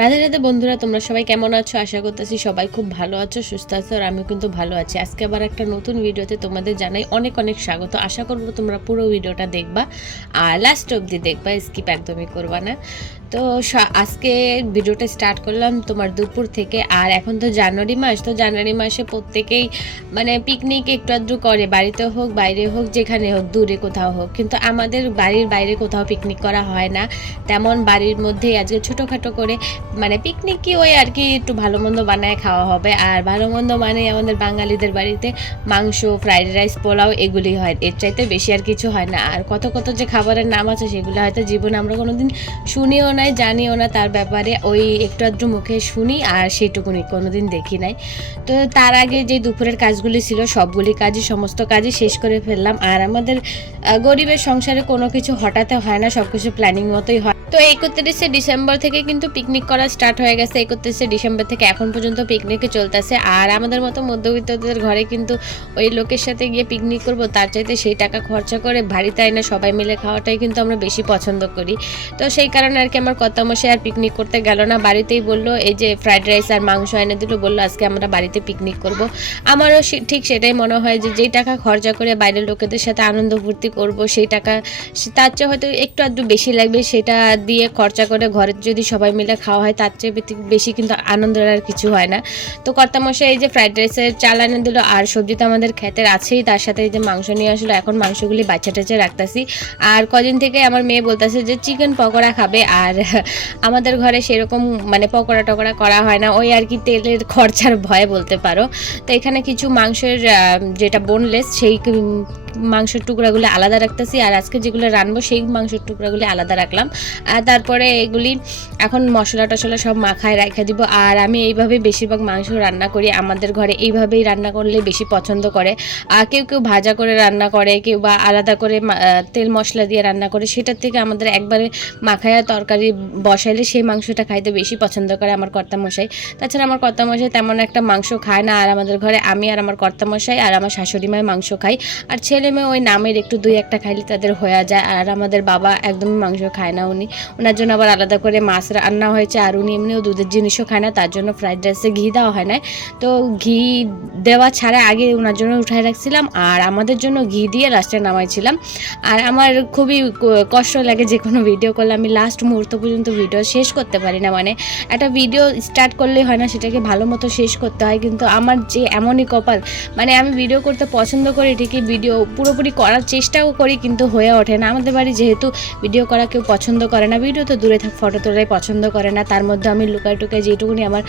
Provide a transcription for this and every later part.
রাধে রাধে বন্ধুরা, তোমরা সবাই কেমন আছো? আশা করতেছি সবাই খুব ভালো আছো, সুস্থ আছো, আর আমি কিন্তু ভালো আছি। আজকে আবার একটা নতুন ভিডিওতে তোমাদের জানাই অনেক অনেক স্বাগত। আশা করব তোমরা পুরো ভিডিওটা দেখবা, আর লাস্ট অবধি দেখবা স্কিপ একদমই করবা না। তো আজকে ভিডিওটা স্টার্ট করলাম তোমার দুপুর থেকে, আর এখন তো জানুয়ারি মাস, তো জানুয়ারি মাসে প্রত্যেকেই মানে পিকনিক একটু আধটু করে, বাড়িতে হোক, বাইরে হোক, যেখানে হোক, দূরে কোথাও হোক। কিন্তু আমাদের বাড়ির বাইরে কোথাও পিকনিক করা হয় না। তেমন বাড়ির মধ্যেই আজকে ছোটোখাটো করে মানে পিকনিক কি ওই আর কি একটু ভালো মন্দ বানায় খাওয়া হবে। আর ভালো মন্দ মানে আমাদের বাঙালিদের বাড়িতে মাংস ফ্রাইড রাইস পোলাও এগুলি হয়। এর চাইতে বেশি আর কিছু হয় না। আর কত কত যে খাবারের নাম আছে সেগুলো হয়তো জীবনে আমরা কোনো দিন শুনিও নাই, জানিও না। তার ব্যাপারে ওই একটু আধটু মুখে শুনি আর সেটুকুনি কোনো দিন দেখি নাই। তো তার আগে যে দুপুরের কাজগুলি ছিল, সবগুলি কাজই, সমস্ত কাজই শেষ করে ফেললাম। আর আমাদের গরিবের সংসারে কোনো কিছু হঠাতে হয় না সব কিছু প্ল্যানিং মতোই হয়। তো একত্রিশে ডিসেম্বর থেকে কিন্তু পিকনিক করা স্টার্ট হয়ে গেছে। একত্রিশে ডিসেম্বর থেকে এখন পর্যন্ত পিকনিকে চলতেছে। আর আমাদের মতো মধ্যবিত্তদের ঘরে কিন্তু ওই লোকের সাথে গিয়ে পিকনিক করব, তার চাইতে সেই টাকা খরচা করে বাড়িতে আইনে সবাই মিলে খাওয়াটাই কিন্তু আমরা বেশি পছন্দ করি। তো সেই কারণে আর কি আমার কত মশাই আর পিকনিক করতে গেল না। বাড়িতেই বলল, এই যে ফ্রাইড রাইস আর মাংস এনে দিল, বলল আজকে আমরা বাড়িতে পিকনিক করব। আমারও ঠিক সেটাই মনে হয় যে, যেই টাকা খরচা করে বাইরের লোকেদের সাথে আনন্দ ফুর্তি করব, সেই টাকা তার চেয়ে হয়তো একটু আধটু বেশি লাগবে, সেটা দিয়ে খরচা করে ঘরে যদি সবাই মিলে খাওয়া হয়, তার চেয়ে বেশি কিন্তু আনন্দের আর কিছু হয় না। তো কর্তামশাই, এই যে ফ্রাইড রাইসের চাল এনে দিল আর সবজি তো আমাদের খেতের আছেই, তার সাথে এই যে মাংস নিয়ে আসলো, এখন মাংসগুলি বাচ্চা টাচ্চা রাখতেছি। আর কদিন থেকে আমার মেয়ে বলতেছে যে, চিকেন পকোড়া খাবে। আর আমাদের ঘরে সেরকম মানে পকোড়া টকোড়া করা হয় না, ওই আর কি তেলের খরচার ভয়ে বলতে পারো। তো এখানে কিছু মাংসের যেটা বোনলেস সেই মাংসের টুকরাগুলো আলাদা রাখতেছি, আর আজকে যেগুলো রানবো সেই মাংসের টুকরাগুলি আলাদা রাখলাম। আর তারপরে এগুলি এখন মশলা টশলা সব মাখায় রেখে দিব, আর আমি এইভাবে বেশিরভাগ মাংস রান্না করি, আমাদের ঘরে এইভাবেই রান্না করলে বেশি পছন্দ করে। আর কেউ কেউ ভাজা করে রান্না করে, কেউ বা আলাদা করে তেল মশলা দিয়ে রান্না করে, সেটার থেকে আমাদের একবারে মাখায়া তরকারি বসাইলে সেই মাংসটা খাইতে বেশি পছন্দ করে আমার কর্তামশাই। তাছাড়া আমার কর্তামশাই তেমন একটা মাংস খায় না, আর আমাদের ঘরে আমি আর আমার কর্তামশাই আর আমার শাশুড়ি মায় মাংস খাই। আর ছেলে মেয়ে ওই নামের একটু দুই একটা খাইলে তাদের হয়ে যায়। আর আমাদের বাবা একদমই মাংস খায় না উনি। ওনার জন্য আবার আলাদা করে মাছ রান্না হয়েছে আর উনি এমনিও দুধের জিনিসও খায় না, তার জন্য ফ্রাইড রাইসে ঘি দেওয়া হয় না তো ঘি দেওয়া ছাড়া আগে ওনার জন্য উঠায় রাখছিলাম আর আমাদের জন্য ঘি দিয়ে লাস্টে নামাইছিলাম। আর আমার খুবই কষ্ট লাগে যে কোনো ভিডিও করলে, আমি লাস্ট মুহূর্ত পর্যন্ত ভিডিও শেষ করতে পারি না। মানে একটা ভিডিও স্টার্ট করলে হয় না, সেটাকে ভালো মতো শেষ করতে হয়। কিন্তু আমার যে এমনই কপাল মানে আমি ভিডিও করতে পছন্দ করি ঠিকই ভিডিও পুরোপুরি করার চেষ্টাও করি, কিন্তু হয়ে ওঠে না। আমাদের বাড়ি যেহেতু ভিডিও করা কেউ পছন্দ করে না ভিডিও তো দূরে থাক ফটো তোলাই পছন্দ করে না, তার মধ্যে আমি লুকায় টুকাই যেটুকুনি আমার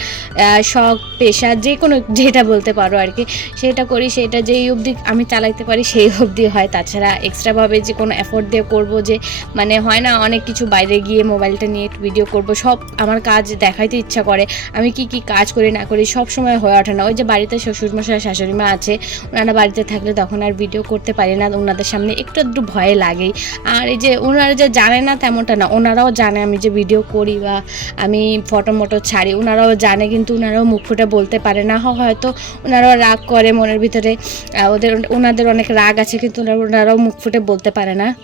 শখ, পেশা, যে কোনো যেটা বলতে পারো আর কি, সেটা করি, সেটা যেই অবধি আমি চালাইতে পারি, সেই অবধি হয়। তাছাড়া এক্সট্রাভাবে যে কোনো এফোর্ট দিয়ে করব যে মানে হয় না অনেক কিছু বাইরে গিয়ে মোবাইলটা নিয়ে ভিডিও করব, সব আমার কাজ দেখাইতে ইচ্ছা করে, আমি কি কি কাজ করি না করি সব সময় হয়ে ওঠে না। ওই যে বাড়িতে শ্বশুরমশাই শাশুড়ি মা আছে, ওনারা বাড়িতে থাকলে তখন আর ভিডিও করতে পারি না, ওনাদের সামনে একটু একটু ভয় লাগেই আর এই যে ওনারা যে জানে না তেমনটা না, ওনারাও জানে আমি যে ভিডিও করি বা আমি ফটো মটো ছাড়ি, ওনারাও জানে কিন্তু ওনারাও মুখ ফুটে বলতে পারে না হয়তো ওনারাও রাগ করে মনের ভিতরে ওদের ওনাদের অনেক রাগ আছে কিন্তু ওনারা- ওনারাও মুখ ফুটে বলতে পারে না।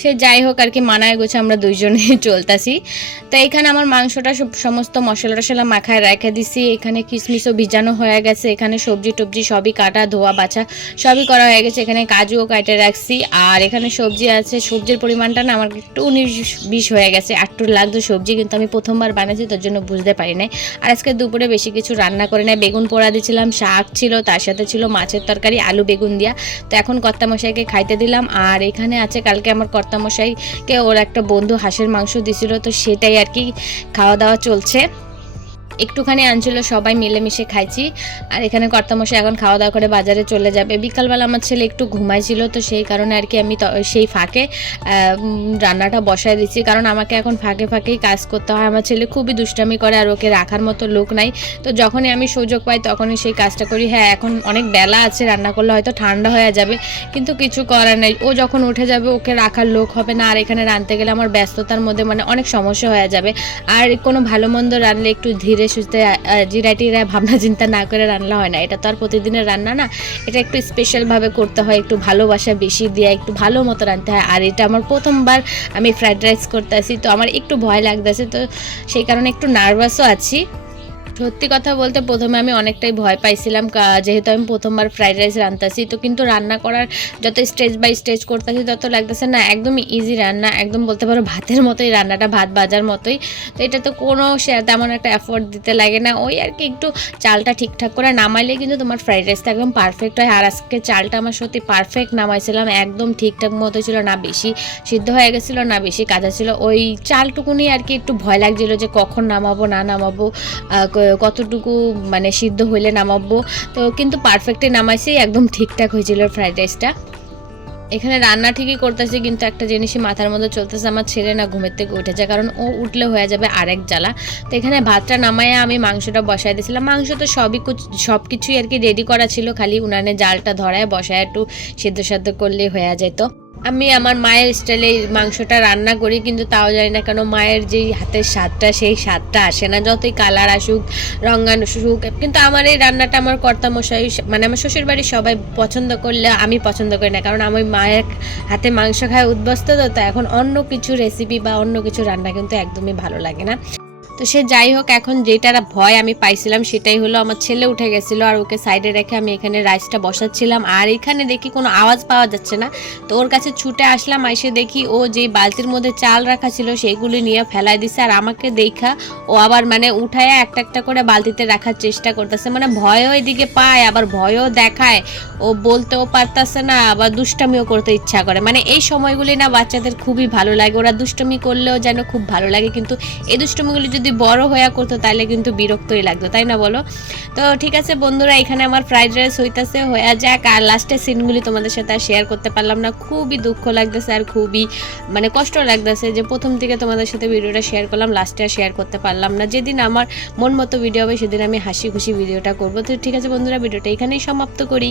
সে যাই হোক আর কি, মানায় গোছে আমরা দুইজনেই চলতাছি। তো এখানে আমার মাংসটা সব সমস্ত মশলা টশলা মাখায় রেখে দিছি। এখানে কিশমিশও ভিজানো হয়ে গেছে। এখানে সবজি টবজি সবই কাটা, ধোয়া, বাছা সবই করা হয়ে গেছে। এখানে কাজুও কাটে রাখছি। আর এখানে সবজি আছে। সবজির পরিমাণটা না আমার একটু উনিশ বিশ হয়ে গেছে। একটু লাগতো সবজি, কিন্তু আমি প্রথমবার বানাইছি, তার জন্য বুঝতে পারি নাই। আর আজকে দুপুরে বেশি কিছু রান্না করে নাই। বেগুন পোড়া দিয়েছিলাম শাক ছিল, তার সাথে ছিল মাছের তরকারি, আলু, বেগুন দিয়া। তো এখন কর্তামশাইকে খাইতে দিলাম। আর এখানে আছে, কালকে আমার কর্তামশাইকে ওর একটা বন্ধু হাঁসের মাংস দিছিল তো সেটাই আর কি খাওয়া দাওয়া চলছে। একটুখানি আনছিল, সবাই মিলেমিশে খাইছি। আর এখানে কর্তামশাই এখন খাওয়া দাওয়া করে বাজারে চলে যাবে। বিকালবেলা আমার ছেলে একটু ঘুমাইছিল, তো সেই কারণে আর কি আমি সেই ফাঁকে রান্নাটা বসায় দিচ্ছি। কারণ আমাকে এখন ফাঁকে ফাঁকেই কাজ করতে হয়। আমার ছেলে খুবই দুষ্টামি করে আর ওকে রাখার মতো লোক নাই। তো যখনই আমি সুযোগ পাই, তখনই সেই কাজটা করি। হ্যাঁ এখন অনেক বেলা আছে, রান্না করলে হয়তো ঠান্ডা হয়ে যাবে, কিন্তু কিছু করার নেই। ও যখন উঠে যাবে, ওকে রাখার লোক হবে না। আর এখানে রাঁধতে গেলে আমার ব্যস্ততার মধ্যে মানে অনেক সমস্যা হয়ে যাবে। আর কোনো ভালো মন্দ রাঁধলে একটু ধীরে সুস্থে জিরা টিরা ভাবনা চিন্তা না করে রান্না হয় না। এটা তো আর প্রতিদিনের রান্না না। এটা একটু স্পেশালভাবে করতে হয়, একটু ভালোবাসা বেশি দিয়ে, একটু ভালো মতো রাঁধতে হয়। আর এটা আমার প্রথমবার আমি ফ্রাইড রাইস করতে করতেছি তো আমার একটু ভয় লাগতেছে, তো সেই কারণে একটু নার্ভাসও আছি। সত্যি কথা বলতে প্রথমে আমি অনেকটাই ভয় পাইছিলাম যেহেতু আমি প্রথমবার ফ্রাইড রাইস রান্তাছি তো কিন্তু রান্না করার যত স্টেজ বাই স্টেজ করতেছি, তত লাগতেছে না, একদমই ইজি রান্না, একদম বলতে পারো ভাতের মতোই রান্নাটা, ভাত বাজার মতোই। তো এটা তো কোনো তেমন একটা এফোর্ট দিতে লাগে না, ওই আর কি একটু চালটা ঠিকঠাক করে নামাইলে কিন্তু তোমার ফ্রাইড রাইসটা একদম পারফেক্ট হয়। আর আজকে চালটা আমার সত্যি পারফেক্ট নামাইছিলাম, একদম ঠিকঠাক মতো ছিল, না বেশি সিদ্ধ হয়ে গেছিল, না বেশি কাঁচা ছিল। ওই চালটুকুনি আর কি একটু ভয় লাগছিল যে কখন নামাবো, না নামাবো কতটুকু মানে সিদ্ধ হইলে নামাবো। তো কিন্তু পারফেক্টে নামাইছি, একদম ঠিকঠাক হয়েছিল ফ্রাইড রাইসটা এখানে রান্না ঠিকই করতেছি, কিন্তু একটা জিনিসই মাথার মধ্যে চলতেছে, আমার ছেলে না ঘুমের থেকে উঠেছে কারণ ও উঠলে হয়ে যাবে আরেক জ্বালা। তো এখানে ভাতটা নামাইয়া আমি মাংসটা বসাই দিয়েছিলাম মাংস তো সবই সব কিছুই আর কি রেডি করা ছিল, খালি উনানে জালটা ধরায় বসায় একটু সিদ্ধ সাদ্ধ করলেই হয়ে যেত আমি আমার মায়ের স্টাইলে মাংসটা রান্না করি, কিন্তু তাও জানি না কেন মায়ের যেই হাতের স্বাদটা, সেই স্বাদটা আসে না। যতই কালার আসুক রঙান আসুক, কিন্তু আমার এই রান্নাটা আমার কর্তামশাই মানে আমার শ্বশুর বাড়ির সবাই পছন্দ করলে আমি পছন্দ করি না, কারণ আমি মায়ের হাতে মাংস খায় উদ্বস্ত তো এখন অন্য কিছু রেসিপি বা অন্য কিছু রান্না কিন্তু একদমই ভালো লাগে না। তো সে যাই হোক, এখন যেটার ভয় আমি পাইছিলাম সেটাই হলো আমার ছেলে উঠে গেছিল আর ওকে সাইডে রেখে আমি এখানে রাইসটা বসাচ্ছিলাম। আর এখানে দেখি কোনো আওয়াজ পাওয়া যাচ্ছে না। তো ওর কাছে ছুটে আসলাম এসে দেখি ও যে বালতির মধ্যে চাল রাখা ছিল সেইগুলি নিয়ে ফেলাই দিছে আর আমাকে দেখা ও আবার মানে উঠায় একটা একটা করে বালতিতে রাখার চেষ্টা করতেছে। মানে ভয়ও এদিকে পায়, আবার ভয়ও দেখায়। ও বলতেও পারতাছে না, আবার দুষ্টামিও করতে ইচ্ছা করে। মানে এই সময়গুলি না বাচ্চাদের খুবই ভালো লাগে। ওরা দুষ্টমি করলেও যেন খুব ভালো লাগে। কিন্তু এই দুষ্টমিগুলি যদি বড় হয়ে করতো তাহলে কিন্তু বিরক্তই লাগতো, তাই না বলো? তো ঠিক আছে বন্ধুরা, এখানে আমার ফ্রাইড রাইস হইতাছে হয়ে যাক, আর লাস্টের সিনগুলি তোমাদের সাথে আর শেয়ার করতে পারলাম না। খুবই দুঃখ লাগতেছে আর খুবই মানে কষ্ট লাগতেছে যে প্রথম থেকে তোমাদের সাথে ভিডিওটা শেয়ার করলাম লাস্টে আর শেয়ার করতে পারলাম না। যেদিন আমার মন মতো ভিডিও হবে, সেদিন আমি হাসি খুশি ভিডিওটা করব। তো ঠিক আছে বন্ধুরা ভিডিওটা এখানেই সমাপ্ত করি।